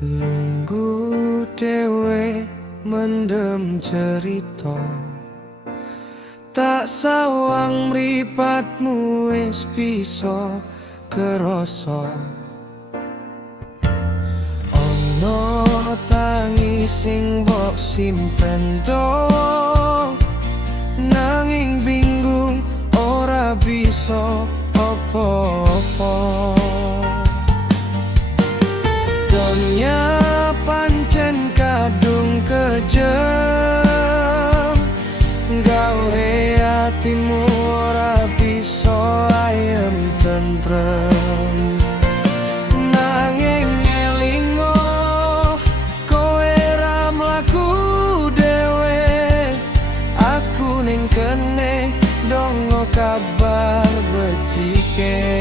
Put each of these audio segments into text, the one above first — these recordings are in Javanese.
Lungguh dhewe mendem cerita, tak sawang mripatmu wis bisa kerasa. Ana tangi sing mbok simpen do, nanging bingung ora bisa apa-apa. Dunia pancen kadung kejam, gawe hatimu ora bisa ayem tentrem. Nanging elingo kowe ra mlaku dhewe, aku ning kene dongo kabar becike.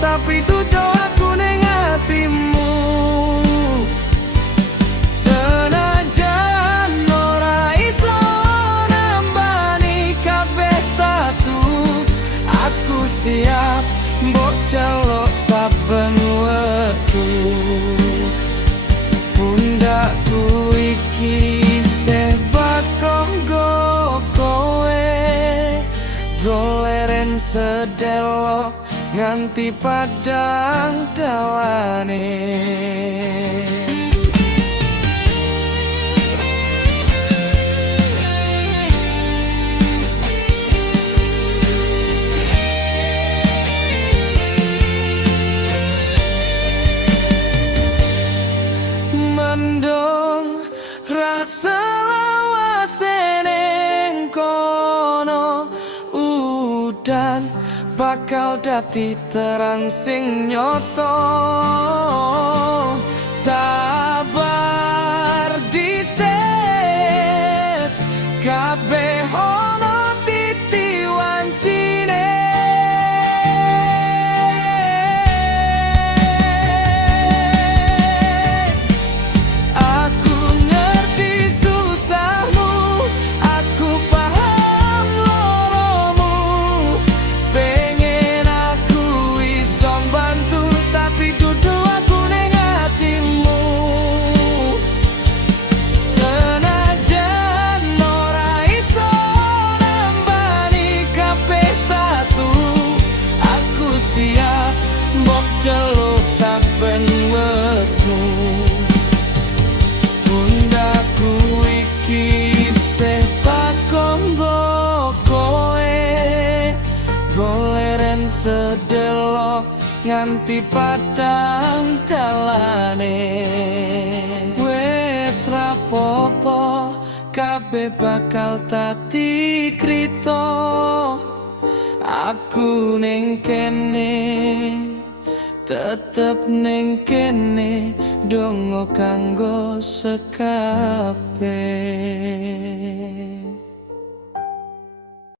Tapi dudu aku ning atimu, senajan ora iso nambani kabeh tatu. Aku siap mbok celok saben wektu. Pundakku iki isih bakal nggo kowe, goleren sedelok nganti padang dalane. Mendung rasa lawase ning kono, udan bakal dadi terang sing nyoto. Sabar dhisik, kabeh ono titi wancine. Aku ngerti susahmu, aku paham loromu. Tapi dudu aku ning atimu, senajan ora iso nambani kabeh tatu. Aku siap mbok celuk saben wektu. Pundakku iki isih bakal nggo kowe, goleren sedelok nganti padang dalane. Wes rapopo kabeh bakal dadi krita. Aku ning kene, tetep ning kene, dongo kanggo sekabeh.